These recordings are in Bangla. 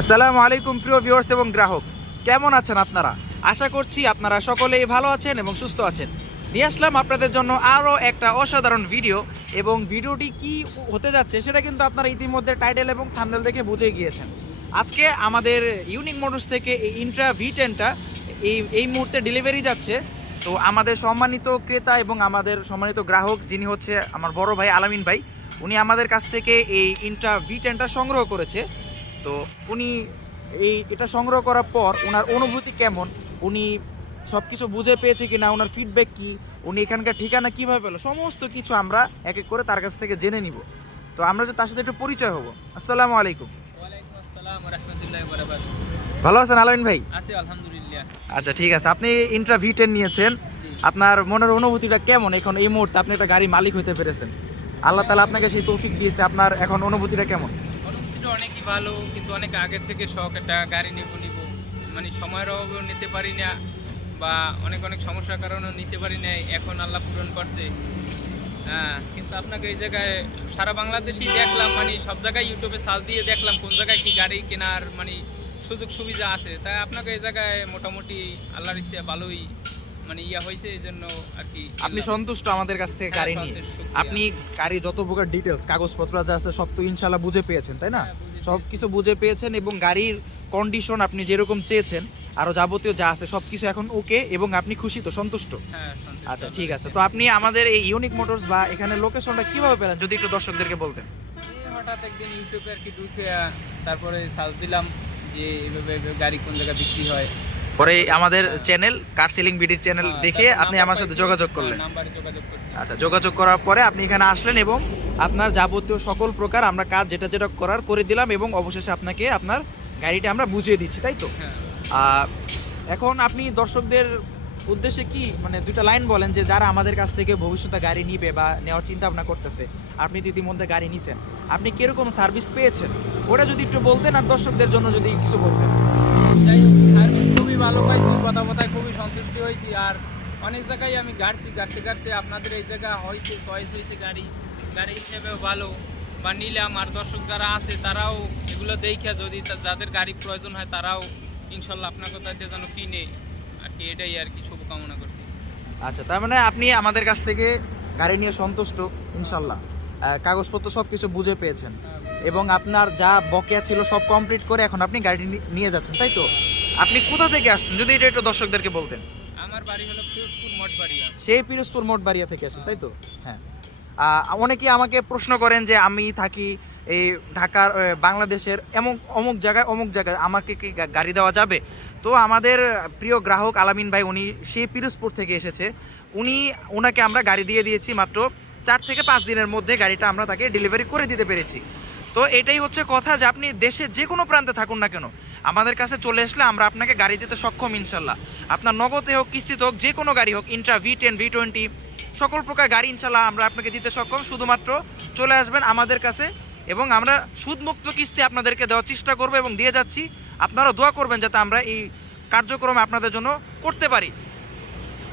আসসালামু আলাইকুম, প্রিয় ভিউয়ার্স এবং গ্রাহক। কেমন আছেন আপনারা? আশা করছি আপনারা সকলেই ভালো আছেন এবং সুস্থ আছেন। নিয়ে আসলাম আপনাদের জন্য আরও একটা অসাধারণ ভিডিও এবং ভিডিওটি কি হতে যাচ্ছে সেটা কিন্তু আপনারা ইতিমধ্যে টাইটেল এবং থাম্বনেল দেখে বুঝে গিয়েছেন। আজকে আমাদের ইউনিক মোটরস থেকে এই ইন্ট্রা ভি টেনটা এই এই মুহূর্তে ডেলিভারি যাচ্ছে। তো আমাদের সম্মানিত ক্রেতা এবং আমাদের সম্মানিত গ্রাহক, যিনি হচ্ছে আমার বড় ভাই আলামিন ভাই, উনি আমাদের কাছ থেকে এই ইন্ট্রা ভি টেনটা সংগ্রহ করেছে। তো উনি এই এটা সংগ্রহ করার পর ওনার অনুভূতি কেমন? উনি সব কিছু বুঝে পেয়েছে কি না ওনার ফিডব্যাক কী? উনি এখানকার ঠিকানা কীভাবে পেল? সমস্ত কিছু আমরা এক এক করে তার কাছ থেকে জেনে নিব। তো আমরা যে তার সাথে একটু পরিচয় হব। আসসালামু আলাইকুম। ভালো আছেন আলামিন ভাই? আলহামদুলিল্লাহ। আচ্ছা ঠিক আছে। আপনি ইন্ট্রা ভি টেন নিয়েছেন। আপনার মনের অনুভূতিটা কেমন? এখন এই মুহূর্তে আপনি একটা গাড়ি মালিক হতে পেরেছেন। আল্লাহ তালা আপনাকে সেই তৌফিক দিয়েছে। আপনার এখন অনুভূতিটা কেমন? অনুভূতিটা অনেকই ভালো, কিন্তু অনেক আগে থেকে শখ একটা গাড়ি নিব নিব। মানে সময়ের অভাবেও নিতে পারি না, বা অনেক অনেক সমস্যার কারণেও নিতে পারি না, এখন আল্লাহ পূরণ করছে। হ্যাঁ কিন্তু আপনাকে এই জায়গায় সারা বাংলাদেশেই দেখলাম মানে সব জায়গায় ইউটিউবে সার্চ দিয়ে দেখলাম কোন জায়গায় কি গাড়ি কেনার মানে সুযোগ সুবিধা আছে। তাই আপনাকে এই জায়গায় মোটামুটি আল্লাহর ইচ্ছা ভালোই মানে ইয়া হয়েছে এই জন্য আর কি আপনি সন্তুষ্ট আমাদের কাছ থেকে হ্যাঁ, গাড়ি নিয়ে? আপনি গাড়ি যত প্রকার ডিটেলস কাগজপত্র যা আছে সব তো ইনশাল্লাহ বুঝে পেয়েছেন তাই না? হ্যাঁ, বুঝে সব কিছু বুঝে পেয়েছেন এবং গাড়ির কন্ডিশন আপনি যেরকম চেয়েছেন আরও যাবতীয় যা আছে সব কিছু এখন ওকে এবং আপনি খুশি তো সন্তুষ্ট? হ্যাঁ, আচ্ছা ঠিক আছে। তো আপনি আমাদের এই ইউনিক মোটরস বা এখানে লোকেশনটা কীভাবে পেলেন যদি একটু দর্শকদেরকে বলতেন? হঠাৎ একদিন ইউটিউবে আর কি ঢুকে তারপরে সার্চ দিলাম যে এইভাবে গাড়ি কোন জায়গায় বিক্রি হয়। পরে আমাদের চ্যানেল কার সেলিং বিডির চ্যানেল দেখে আপনি আমার সাথে যোগাযোগ করলেন। আচ্ছা যোগাযোগ করার পরে আপনি এখানে আসলেন এবং আপনার যাবতীয় সকল প্রকার আমরা কাজ যেটা যেটা করার করে দিলাম এবং অবশেষে আপনাকে আপনার গাড়িটা আমরা বুঝিয়ে দিচ্ছি তাই তো? হ্যাঁ। এখন আপনি দর্শকদের উদ্দেশ্যে কি মানে দুইটা লাইন বলেন যে যারা আমাদের কাছ থেকে ভবিষ্যতে গাড়ি নিবে বা নেওয়ার চিন্তা ভাবনা করতেছে আপনি তো ইতিমধ্যে গাড়ি নিছেন আপনি কীরকম সার্ভিস পেয়েছেন? ওটা যদি একটু বলতেন আর দর্শকদের জন্য যদি কিছু বলতেন। যাই হোক ভালো পাইছি কথা কথায় খুবই সন্তুষ্টি হয়েছি। আর অনেক জায়গায় আমি গাড়ছি গাড়তে গাড়তে আপনাদের এই জায়গা হয়েছে চয়েস হয়েছে গাড়ি। গাড়ি হিসেবেও ভালো। বা নিলাম আর দর্শক যারা আছে তারাও এগুলো দেখে যদি যাদের গাড়ি প্রয়োজন হয় তারাও ইনশাল্লাহ আপনার কথাতে যেন কিনে। আর কি এটাই আর কি শুভকামনা করছি। আচ্ছা তার মানে আপনি আমাদের কাছ থেকে গাড়ি নিয়ে সন্তুষ্ট ইনশাল্লাহ। কাগজপত্র সব কিছু বুঝে পেয়েছেন। এবং আপনার যা বকেয়া ছিল সব কমপ্লিট করে এখন আপনি গাড়ি নিয়ে যাচ্ছেন তাই তো? আপনি কোথা থেকে আসছেন? যদি এটা একটু দর্শকদেরকে বলতেন। আমার বাড়ি হলো পিরোজপুর মঠবাড়িয়া। সেই পিরোজপুর মঠবাড়িয়া থেকে আসেন তাই তো? হ্যাঁ। আহ, অনেকেই আমাকে প্রশ্ন করেন যে আমি থাকি এই ঢাকার বাংলাদেশের এমন অমুক জায়গায় অমুক জায়গায় আমাকে কি গাড়ি দেওয়া যাবে? তো আমাদের প্রিয় গ্রাহক আলামিন ভাই উনি সেই পিরোজপুর থেকে এসেছে। উনি ওনাকে আমরা গাড়ি দিয়ে দিয়েছি মাত্র চার থেকে পাঁচ দিনের মধ্যে গাড়িটা আমরা তাকে ডেলিভারি করে দিতে পেরেছি। তো এটাই হচ্ছে কথা যে আপনি দেশের যে কোনো প্রান্তে থাকুন না কেন। আমাদের কাছে চলে আসলে আমরা আপনাকে গাড়ি দিতে সক্ষম ইনশাল্লাহ। আপনার নগদে হোক, কিস্তিতে হোক, যে কোনো গাড়ি হোক intra V ten V twenty সকল প্রকার গাড়ি ইনশাল্লাহ আমরা আপনাকে দিতে সক্ষম। শুধুমাত্র চলে আসবেন আমাদের কাছে এবং আমরা সুদমুক্ত কিস্তি আপনাদেরকে দেওয়ার চেষ্টা করব এবং দিয়ে যাচ্ছি। আপনারা দোয়া করবেন যাতে আমরা এই কার্যক্রমে আপনাদের জন্য করতে পারি।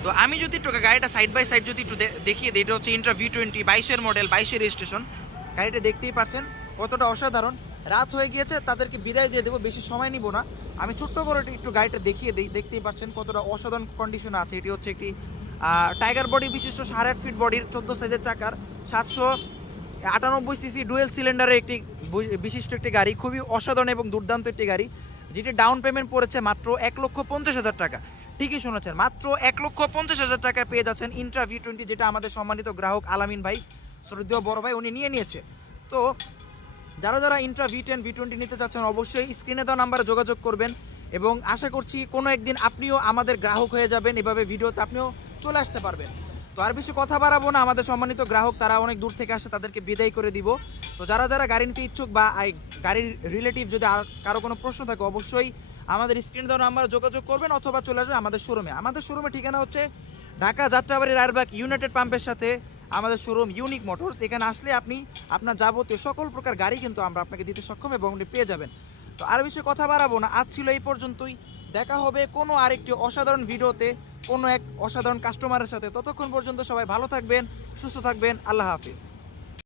তো আমি যদি একটু গাড়িটা সাইড বাই সাইড যদি একটু দেখিয়ে দিই, এটা হচ্ছে ইন্ট্রা ভি টোয়েন্টি বাইশের মডেল বাইশের রেজিস্ট্রেশন গাড়িটা দেখতেই পাচ্ছেন। কতটা অসাধারণ। রাত হয়ে গিয়েছে, তাদেরকে বিদায় দিয়ে দেবো, বেশি সময় নিব না। আমি ছোট্ট করে একটু- গাড়িটা দেখিয়ে দিই, দেখতেই পাচ্ছেন কতটা অসাধারণ কন্ডিশনে আছে। এটি হচ্ছে একটি টাইগার বডি বিশিষ্ট সাড়ে আট ফিট বডির চোদ্দ সাইজের চাকার, সাতশো আটানব্বই সিসি ডুয়েল সিলিন্ডারের একটি বিশিষ্ট একটি গাড়ি, খুবই অসাধারণ এবং দুর্দান্ত একটি গাড়ি, যেটি ডাউন পেমেন্ট পড়েছে মাত্র এক লক্ষ পঞ্চাশ হাজার টাকা। ঠিকই শুনেছেন, মাত্র এক লক্ষ পঞ্চাশ হাজার টাকা পেয়ে যাচ্ছেন ইন্ট্রা ভি টোয়েন্টি যেটা আমাদের সম্মানিত গ্রাহক আলামিন ভাই, শ্রদ্ধেয় বড় ভাই, উনি নিয়ে নিয়েছে। তো যারা যারা intra V ten V twenty নিতে চাচ্ছেন, অবশ্যই স্ক্রিনে দেওয়া নাম্বারে যোগাযোগ করবেন এবং আশা করছি কোনো একদিন আপনিও আমাদের গ্রাহক হয়ে যাবেন। এভাবে ভিডিওতে আপনিও চলে আসতে পারবেন। তো আর বেশি কথা বাড়াবো না, আমাদের সম্মানিত গ্রাহক তারা অনেক দূর থেকে আসে, তাদেরকে বিদায় করে দিব। তো যারা যারা গাড়ি নিতে ইচ্ছুক বা গাড়ির রিলেটিভ যদি কারও কোনো প্রশ্ন থাকে, অবশ্যই আমাদের স্ক্রিন দেওয়া নাম্বারে যোগাযোগ করবেন অথবা চলে আসবেন আমাদের শোরুমে আমাদের শোরুমে ঠিকানা হচ্ছে ঢাকা যাত্রাবাড়ি রায়রবাগ ইউনাইটেড পাম্পের সাথে আমাদের শোরুম ইউনিক মোটরস এখানে আসলে আপনি আপনার যাবতীয় সকল প্রকার গাড়ি কিন্তু আমরা আপনাকে দিতে সক্ষম এবং আপনি পেয়ে যাবেন। তো আর বিষয়ে কথা বাড়াবো না, আজ ছিল এই পর্যন্তই। দেখা হবে কোনো আরেকটি অসাধারণ ভিডিওতে, কোনো এক অসাধারণ কাস্টমারের সাথে। ততক্ষণ পর্যন্ত সবাই ভালো থাকবেন, সুস্থ থাকবেন, আল্লাহ হাফিজ।